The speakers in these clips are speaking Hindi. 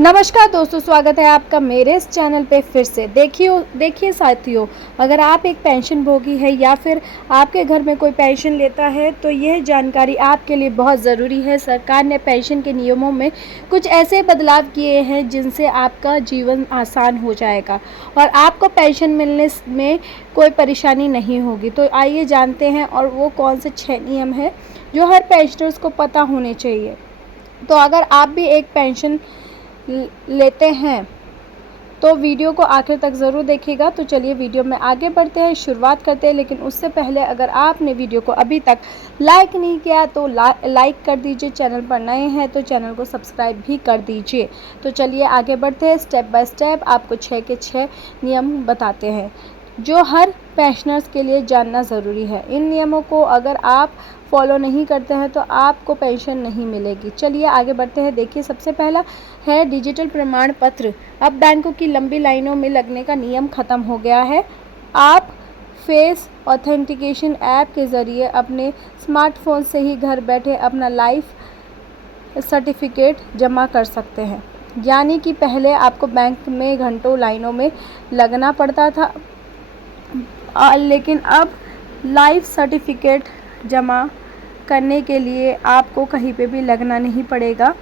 नमस्कार दोस्तों, स्वागत है आपका मेरे इस चैनल पे फिर से। देखिए साथियों, अगर आप एक पेंशन भोगी है या फिर आपके घर में कोई पेंशन लेता है तो यह जानकारी आपके लिए बहुत ज़रूरी है। सरकार ने पेंशन के नियमों में कुछ ऐसे बदलाव किए हैं जिनसे आपका जीवन आसान हो जाएगा और आपको पेंशन मिलने में कोई परेशानी नहीं होगी। तो आइए जानते हैं और वो कौन से 6 नियम हैं जो हर पेंशनर्स को पता होने चाहिए। तो अगर आप भी एक पेंशन लेते हैं तो वीडियो को आखिर तक ज़रूर देखिएगा। तो चलिए वीडियो में आगे बढ़ते हैं, शुरुआत करते हैं। लेकिन उससे पहले अगर आपने वीडियो को अभी तक लाइक नहीं किया तो लाइक कर दीजिए। चैनल पर नए हैं तो चैनल को सब्सक्राइब भी कर दीजिए। तो चलिए आगे बढ़ते हैं, स्टेप बाय स्टेप आपको 6 के 6 नियम बताते हैं जो हर पेंशनर्स के लिए जानना ज़रूरी है। इन नियमों को अगर आप फॉलो नहीं करते हैं तो आपको पेंशन नहीं मिलेगी। चलिए आगे बढ़ते हैं। देखिए, सबसे पहला है डिजिटल प्रमाण पत्र। अब बैंकों की लंबी लाइनों में लगने का नियम ख़त्म हो गया है। आप फेस ऑथेंटिकेशन ऐप के ज़रिए अपने स्मार्टफोन से ही घर बैठे अपना लाइफ सर्टिफिकेट जमा कर सकते हैं। यानी कि पहले आपको बैंक में घंटों लाइनों में लगना पड़ता था, लेकिन अब लाइफ सर्टिफिकेट जमा करने के लिए आपको कहीं पे भी लगना नहीं पड़ेगा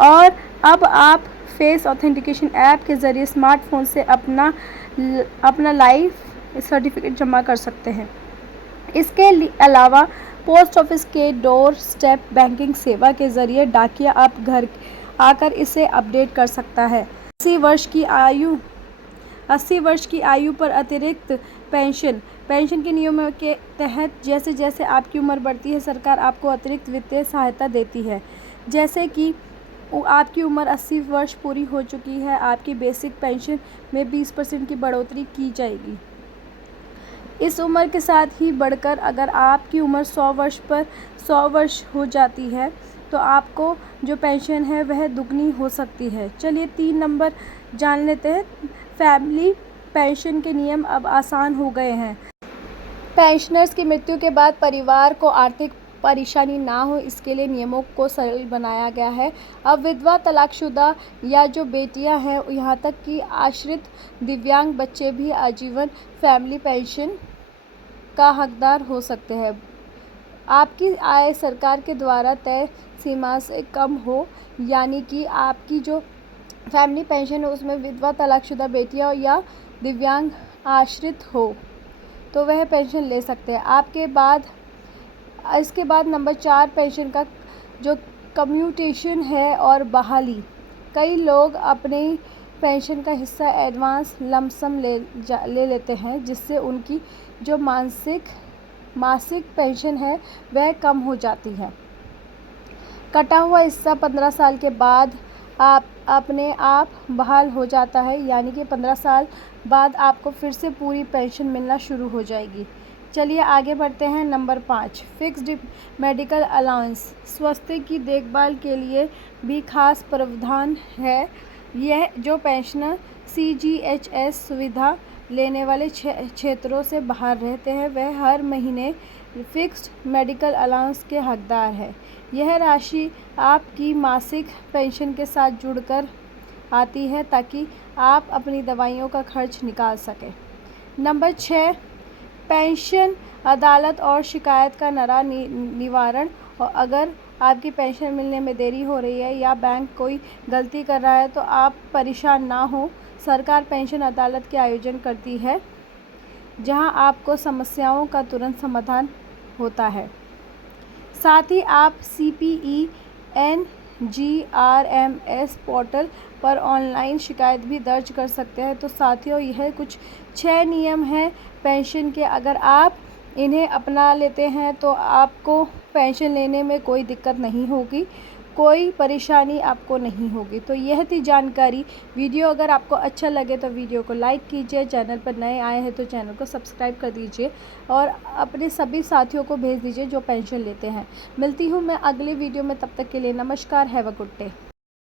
और अब आप फेस ऑथेंटिकेशन ऐप के ज़रिए स्मार्टफोन से अपना लाइफ सर्टिफिकेट जमा कर सकते हैं। इसके अलावा पोस्ट ऑफिस के डोर स्टेप बैंकिंग सेवा के ज़रिए डाकिया आप घर आकर इसे अपडेट कर सकता है। 80 वर्ष की आयु पर अतिरिक्त पेंशन के नियमों के तहत जैसे जैसे आपकी उम्र बढ़ती है, सरकार आपको अतिरिक्त वित्तीय सहायता देती है। जैसे कि आपकी उम्र 80 वर्ष पूरी हो चुकी है, आपकी बेसिक पेंशन में 20% की बढ़ोतरी की जाएगी। इस उम्र के साथ ही बढ़कर अगर आपकी उम्र 100 वर्ष हो जाती है तो आपको जो पेंशन है वह दुगनी हो सकती है। चलिए 3 नंबर जान लेते हैं। फैमिली पेंशन के नियम अब आसान हो गए हैं। पेंशनर्स की मृत्यु के बाद परिवार को आर्थिक परेशानी ना हो, इसके लिए नियमों को सरल बनाया गया है। अब विधवा, तलाकशुदा या जो बेटियां हैं, यहाँ तक कि आश्रित दिव्यांग बच्चे भी आजीवन फैमिली पेंशन का हकदार हो सकते हैं। आपकी आय सरकार के द्वारा तय सीमा से कम हो, यानी कि आपकी जो फैमिली पेंशन है उसमें विधवा, तलाकशुदा बेटियां या दिव्यांग आश्रित हो तो वह पेंशन ले सकते हैं। इसके बाद नंबर 4 पेंशन का जो कम्यूटेशन है और बहाली। कई लोग अपने पेंशन का हिस्सा एडवांस लमसम ले लेते हैं, जिससे उनकी जो मासिक पेंशन है वह कम हो जाती है। कटा हुआ हिस्सा 15 साल के बाद अपने आप बहाल हो जाता है, यानी कि 15 साल बाद आपको फिर से पूरी पेंशन मिलना शुरू हो जाएगी। चलिए आगे बढ़ते हैं। Number 5 fixed medical allowance. स्वास्थ्य की देखभाल के लिए भी खास प्रावधान है। यह जो पेंशनर CGHS सुविधा लेने वाले क्षेत्रों से बाहर रहते हैं वह हर महीने फिक्स्ड मेडिकल अलाउंस के हकदार है। यह राशि आपकी मासिक पेंशन के साथ जुड़कर आती है ताकि आप अपनी दवाइयों का खर्च निकाल सकें। नंबर 6 पेंशन अदालत और शिकायत का निवारण। और अगर आपकी पेंशन मिलने में देरी हो रही है या बैंक कोई गलती कर रहा है तो आप परेशान ना हो। सरकार पेंशन अदालत के आयोजन करती है जहां आपको समस्याओं का तुरंत समाधान होता है। साथ ही आप CPE NGRMS पोर्टल पर ऑनलाइन शिकायत भी दर्ज कर सकते हैं। तो साथियों, यह कुछ 6 नियम हैं पेंशन के। अगर आप इन्हें अपना लेते हैं तो आपको पेंशन लेने में कोई दिक्कत नहीं होगी, कोई परेशानी आपको नहीं होगी। तो यह थी जानकारी। वीडियो अगर आपको अच्छा लगे तो वीडियो को लाइक कीजिए। चैनल पर नए आए हैं तो चैनल को सब्सक्राइब कर दीजिए और अपने सभी साथियों को भेज दीजिए जो पेंशन लेते हैं। मिलती हूँ मैं अगली वीडियो में, तब तक के लिए नमस्कार। Have a good day.